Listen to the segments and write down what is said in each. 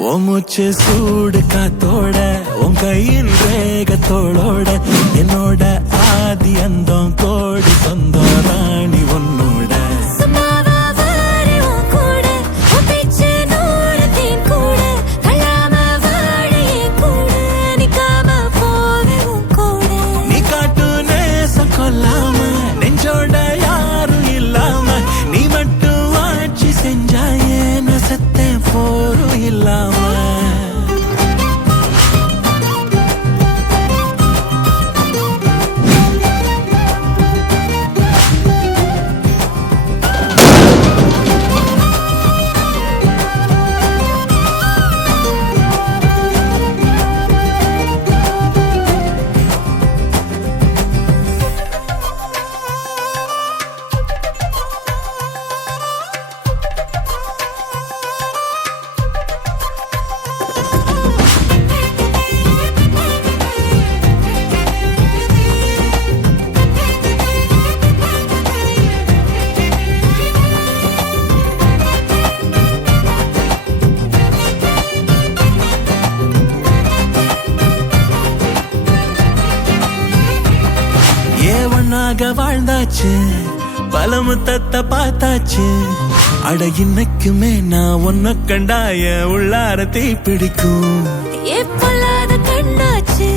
ஓ மூச்சு சூடு காத்தோட உன் கையின் ரேகத்தோளோட என்னோட ஆதி அந்தம் கோடி சொந்தம் ராணி உன்னோட நீ காட்டு நேசம் கொல்லாம நெஞ்சோட யாரும் இல்லாம நீ மட்டும் ஆட்சி செஞ்சாயே நசத்தேன் போரும் இல்லாம வாழ்ந்தாச்சு பல முத்தத்தை பார்த்தாச்சு அட இன்னைக்குமே நான் உன்ன கண்டாய உள்ளார தீ பிடிக்கும் கண்ணாச்சு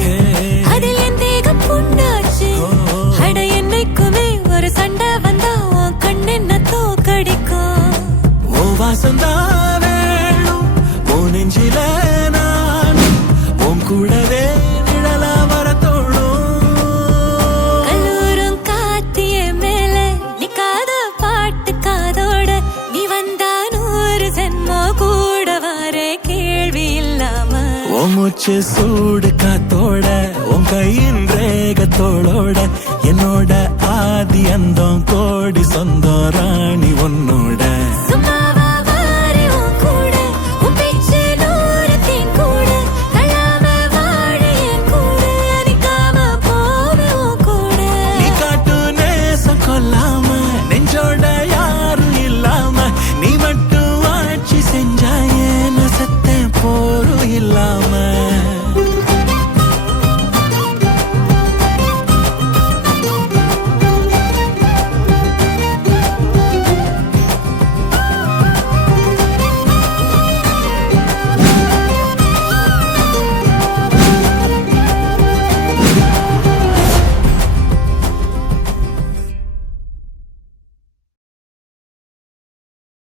அதில் என் தேகம் புண்ணாச்சு அட என்னைக்குமே ஒரு சண்டை வந்தா உன் கண் என்ன தோக்கடிக்கும் ஓ வாசந்தா வேணும் ஓ நெஞ்சில நானும் உன் கூடவே நிழலா வர தோணும் மூச்சு சூடு காத்தோட உன் கையின் ரேகத்தோளோட என்னோட ஆதி அந்தம் கோடி சொந்தம் ராணி உன்னோட